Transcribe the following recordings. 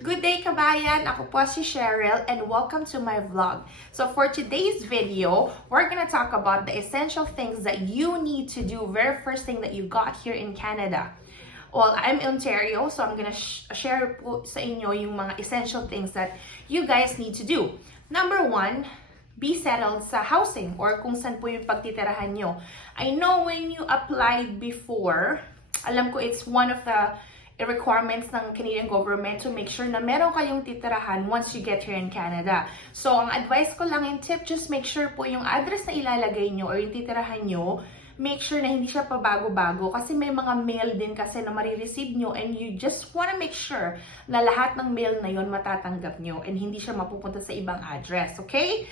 Good day kabayan! Ako po si Cheryl and welcome to my vlog. So for today's video, we're gonna talk about the essential things that you need to do very first thing that you got here in Canada. Well, I'm in Ontario, so I'm gonna share po sa inyo yung mga essential things that you guys need to do. Number one, be settled sa housing or kung saan po yung pagtitirahan nyo. I know when you applied before, alam ko it's one of the requirements ng Canadian government to make sure na meron kayong titirahan once you get here in Canada. So, ang advice ko lang yung tip, just make sure po yung address na ilalagay nyo or yung titirahan nyo, make sure na hindi siya pabago-bago kasi may mga mail din kasi na marireceive nyo and you just wanna make sure na lahat ng mail na yon matatanggap nyo and hindi siya mapupunta sa ibang address, okay?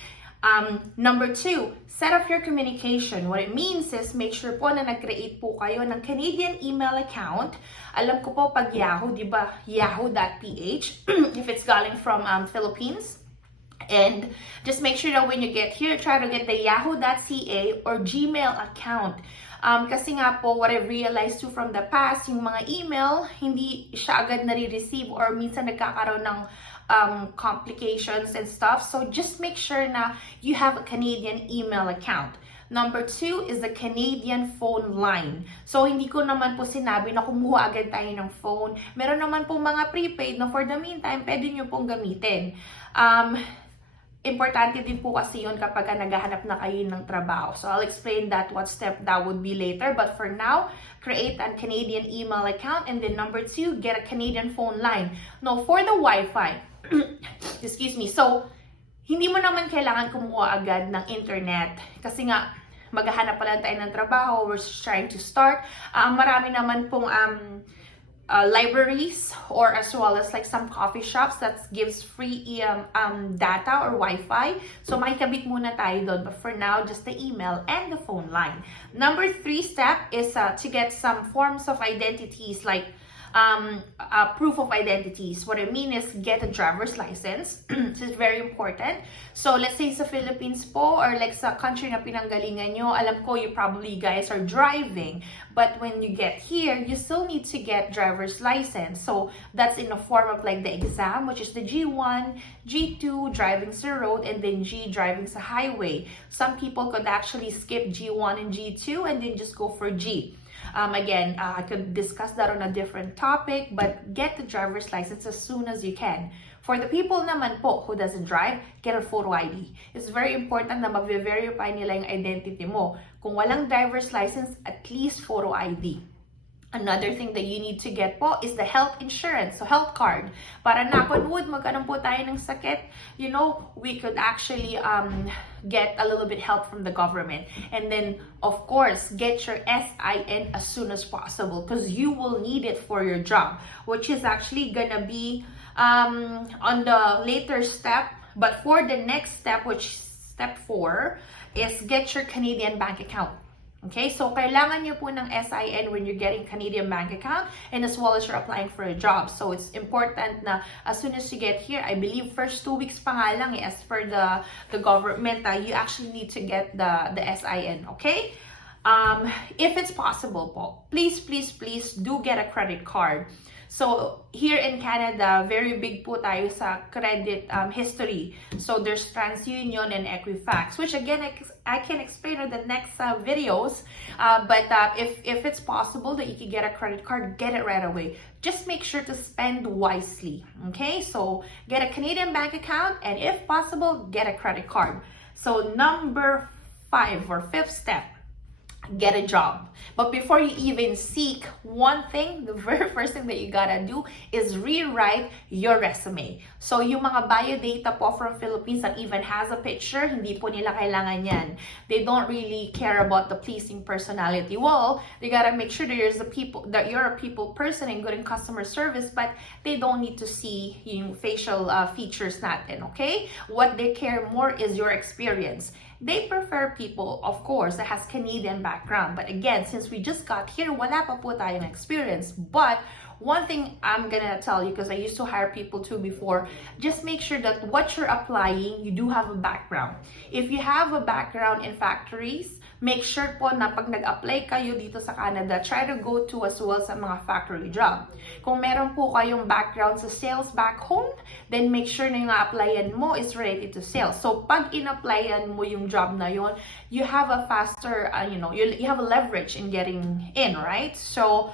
Number two, set up your communication. What it means is make sure po na nag-create po kayo ng Canadian email account. Alam ko po pag Yahoo, di ba? Yahoo.ph if it's galing from Philippines. And just make sure that when you get here, try to get the Yahoo.ca or Gmail account. Kasi nga po, what I've realized too from the past, yung mga email, hindi siya agad nare-receive or minsan nagkakaroon ng complications and stuff. So just make sure na you have a Canadian email account. Number two is the Canadian phone line. So hindi ko naman po sinabi na kumuha agad tayo ng phone. Meron naman po mga prepaid na for the meantime, pwede nyo pong gamitin. Importante din po kasi yun kapag naghahanap na kayo ng trabaho. So I'll explain that what step that would be later. But for now, create a Canadian email account. And then number two, get a Canadian phone line. Now, for the Wi-Fi, excuse me, so hindi mo naman kailangan kumuha agad ng internet. Kasi nga, maghahanap pa lang tayo ng trabaho. We're trying to start. Marami naman pong libraries or as well as like some coffee shops that gives free data or Wi-Fi. So makikabit muna tayo doon. But for now, just the email and the phone line. Number three step is to get some forms of identities like proof of identities. What I mean is get a driver's license. This is very important. So let's say sa Philippines po or like sa country na pinanggalingan nyo, alam ko you probably guys are driving, but when you get here, you still need to get driver's license. So that's in the form of like the exam, which is the G1, G2, driving sa road, and then G, driving sa highway. Some people could actually skip G1 and G2 and then just go for G. Again, I could discuss that on a different topic, but get the driver's license as soon as you can. For the people naman po who doesn't drive, get a photo ID. It's very important na mag-verify nila yung identity mo. Kung walang driver's license, at least photo ID. Another thing that you need to get po is the health insurance, so health card. Para knock on wood, magkaroon po tayo ng sakit, you know, we could actually get a little bit help from the government. And then, of course, get your SIN as soon as possible because you will need it for your job, which is actually gonna be on the later step. But for the next step, which step 4, is get your Canadian bank account. Okay, so kailangan nyo po ng SIN when you're getting Canadian bank account and as well as you're applying for a job. So it's important na as soon as you get here, I believe first 2 weeks pa nga lang as per the government, you actually need to get the SIN, okay? If it's possible po, please do get a credit card. So here in Canada, very big po tayo sa credit history. So there's TransUnion and Equifax, which again, I can explain in the next videos. But if it's possible that you can get a credit card, get it right away. Just make sure to spend wisely, okay? So get a Canadian bank account and if possible, get a credit card. So number 5 or 5th step, get a job. But before you even seek one thing, the very first thing that you gotta do is rewrite your resume. So yung mga bio data po from Philippines that even has a picture, hindi po nila kailangan yan. They don't really care about the pleasing personality. Well, they gotta make sure that you're a people person and good in customer service, but they don't need to see yung facial features natin, okay? What they care more is your experience. They prefer people, of course, that has Canadian background. But again, since we just got here, wala pa po tayong experience. But one thing I'm gonna tell you, because I used to hire people too before, just make sure that what you're applying, you do have a background. If you have a background in factories, make sure po na pag nag-apply kayo dito sa Canada, try to go to as well sa mga factory job. Kung meron po kayong background sa sales back home, then make sure na yung applyan mo is related to sales. So pag in-applyan mo yung job na yon, you have a faster, you have a leverage in getting in, right? So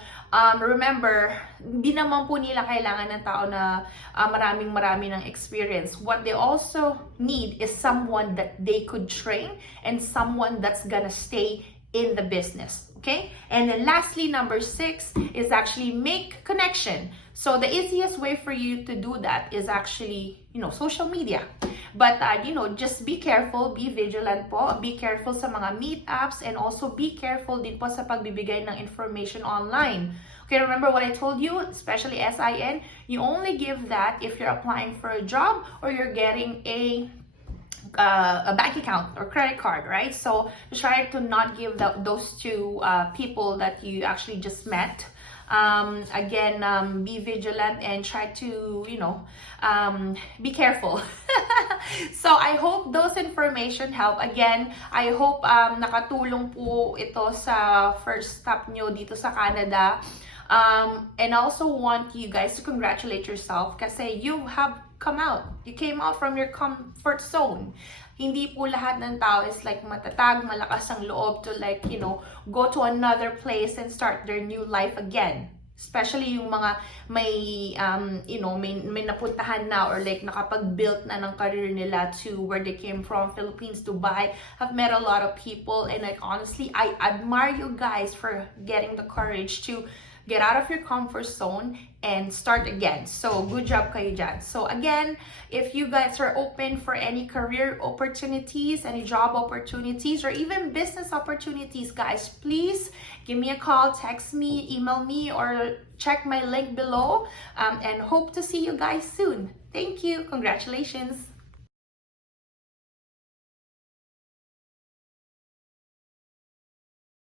remember, hindi naman po nila kailangan ng tao na marami ng experience. What they also need is someone that they could train and someone that's gonna stay in the business. Okay? And then lastly, number 6 is actually make connection. So the easiest way for you to do that is actually, social media. But, just be careful, be vigilant po, be careful sa mga meetups, and also be careful din po sa pagbibigay ng information online. Okay, remember what I told you, especially SIN, you only give that if you're applying for a job or you're getting a bank account or credit card, right? So try to not give those to people that you actually just met. Again, be vigilant and try to, be careful. So I hope those information help. Again, I hope nakatulong po ito sa first step nyo dito sa Canada. And I also want you guys to congratulate yourself kasi you have come out. You came out from your comfort zone. Hindi po lahat ng tao is like matatag, malakas ang loob to go to another place and start their new life again. Especially yung mga may napuntahan na or like nakapag-build na ng career nila to where they came from, Philippines, Dubai. I've met a lot of people and honestly, I admire you guys for getting the courage to get out of your comfort zone and start again. So, good job kayo dyan. So, again, if you guys are open for any career opportunities, any job opportunities, or even business opportunities, guys, please give me a call, text me, email me, or check my link below. And hope to see you guys soon. Thank you. Congratulations.